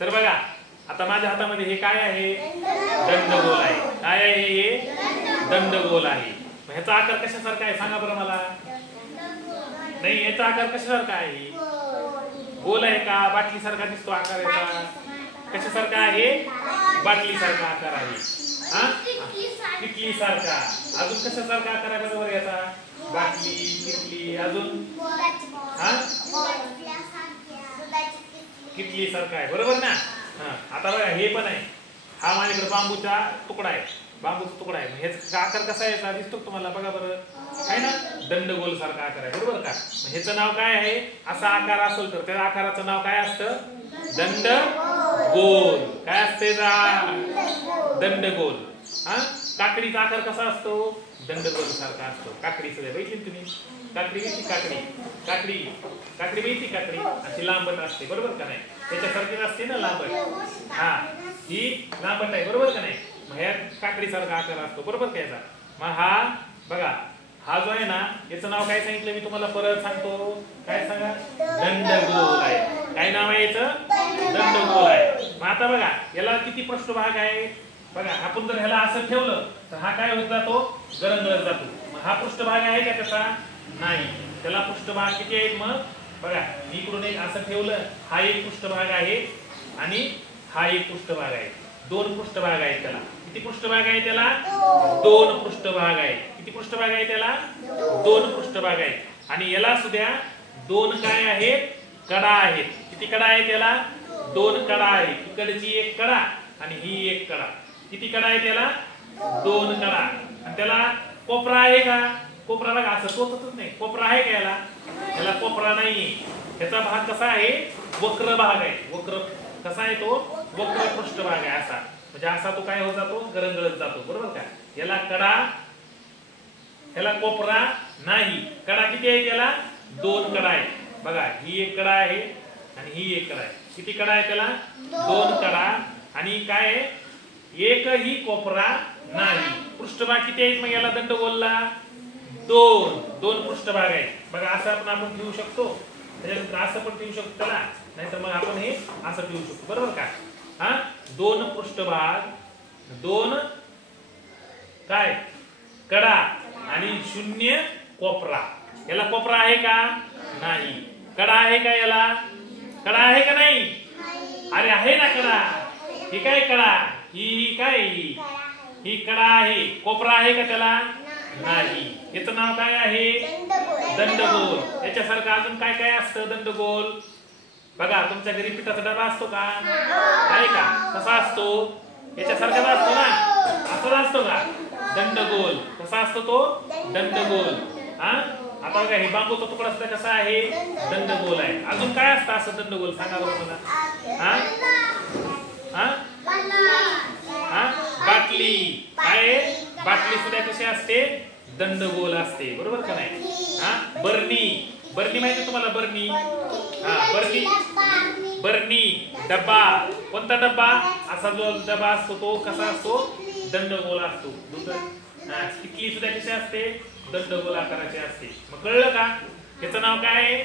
तर बघा आता माझ्या हातामध्ये हे काय आहे, दंडगोल आहे. काय आहे हे, दंडगोल आहे. ह्याचा आकार कशासारखा आहे सांगा बरं मला. नाही, याचा आकार कशासारखा आहे, गोल आहे का, बाटली सारखा दिसतो आकार याचा, कशासारखा आहे, बाटली सारखा आकार आहे. हा, किटली सारखा. अजून कशासारखा आकार आहे बरोबर याचा, बाटली, किटली. अजून हा, किटली सारखा आहे बरोबर ना. आता बघा हे पण आहे. हा माझ्याकडे बांबूचा तुकडा आहे, बांबूचा तुकडा आहे. ह्याचा आकार कसा आहे दिसतो तुम्हाला, बघा बरं, आहे ना, दंडगोल सारखा आकार आहे बरोबर का. ह्याचं नाव काय आहे, असा आकार असेल तर त्या आकाराचं नाव काय असतं, दंडगोल. काय असते, दंडगोल. हा, काकडीचा आकार कसा असतो, दंडगोल सारखा असतो. काकडी सगळे बघितली तुम्ही, काकडी माहिती, काकडी काकडी काकडी माहिती, काकडी अशी लांबट असते बरोबर का नाही, त्याच्यासारखी असते ना लांबट. हा, ही लांबट आहे बरोबर का नाही. मग ह्या काकडी सारखा आकार असतो बरोबर का याचा. मग हा बघा, हा जो आहे ना, याचं नाव काय सांगितलं मी तुम्हाला परत सांगतो. काय सांगा, दंडगोल आहे. काय नाव आहे याचं, दंडगोल आहे. मग आता बघा याला किती पृष्ठभाग आहे बघा. आपण जर ह्याला असं ठेवलं तर हा काय होत जातो, गरंगळत जातो. मग हा पृष्ठभाग आहे का त्याचा, नाही. त्याला पृष्ठभाग किती आहेत मग बघा, मी इकडून एक असं ठेवलं, हा एक पृष्ठभाग आहे आणि हा एक पृष्ठभाग आहे. दोन पृष्ठभाग आहेत त्याला. किती पृष्ठभाग आहे त्याला, दोन पृष्ठभाग आहेत. किती पृष्ठभाग आहे त्याला, दोन पृष्ठभाग आहेत. आणि याला सुद्धा दोन काय आहेत, कडा आहेत. किती कडा आहे त्याला, दोन कडा आहेत. इकडची एक कडा आणि ही एक कडा. किती कडा आहे त्याला, दोन कडा. आणि त्याला कोपरा आहे का, कोपरा बघा असं तोचच नाही, कोपरा आहे का याला, याला कोपरा नाहीये. याचा भाग कसा आहे, वक्र भाग आहे. वक्र कसा आहे तो, वक्र पृष्ठभाग आहे असा. म्हणजे असा तो काय होत जातो, गरंगळत जातो बरोबर का. याला कडा, याला कोपरा नाही. कडा किती आहे त्याला, दोन कडा आहे बघा. ही एक कडा आहे आणि ही एक कडा आहे. किती कडा आहे त्याला, दोन कडा. आणि काय आहे, एकही कोपरा नाही. पृष्ठभाग किती आहेत मग याला, दंडगोलला दोन. दोन पृष्ठभाग आहेत बघा. असं आपण ठेवू शकतो, त्याच्यानंतर असं पण ठेवू शकतो त्याला, नाहीतर मग आपण हे असं ठेवू शकतो बरोबर का. हा, दोन पृष्ठभाग, दोन काय कडा आणि शून्य कोपरा. याला कोपरा आहे का, नाही. कडा आहे का, याला कडा आहे का नाही, अरे आहे ना कडा. ही काय कडा, ही काय, ही कडा आहे. कोपरा आहे का त्याला, नाही. याचं नाव काय आहे, दंडगोल. याच्यासारखं अजून काय काय असतं दंडगोल बघा. तुमच्या घरी पिठाचा डबा असतो का, आहे का, कसा असतो, याच्यासारखाच असतो ना, असाच असतो का, दंडगोल. कसा असतो तो, दंडगोल. हा, आता बघा हे बांबूचा तुकडा सुद्धा कसा आहे, दंडगोल आहे. अजून काय असतं असं दंडगोल सांगा बरं मला. हा, हा, हा, बाटली. काय, बाटली सुद्धा कशी असते, दंडगोल असते बरोबर का नाही. हा, बरणी. बरणी माहिती तुम्हाला, बरणी. हा, बरणी, बरणी. डब्बा, कोणता डब्बा, असा जो डब्बा असतो तो कसा असतो, दंडगोल असतो. किटली सुद्धा कशी असते, दंडगोल आकाराची असते. मग कळलं का, याचं नाव काय आहे,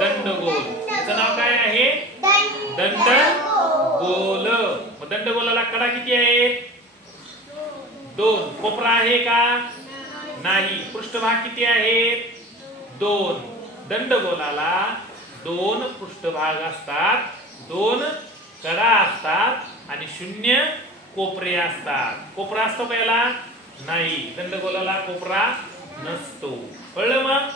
दंडगोल. याचं नाव काय आहे, दंडगोल. मग दंडगोलाला कडा किती आहेत, दोन. कोपरा आहे का, नाही. पृष्ठभाग किती आहेत, दोन. दंडगोलाला दोन पृष्ठभाग असतात, दोन कडा असतात आणि शून्य कोपरे असतात. कोपरा असतो का याला, नाही. दंडगोलाला कोपरा नसतो. कळलं मग.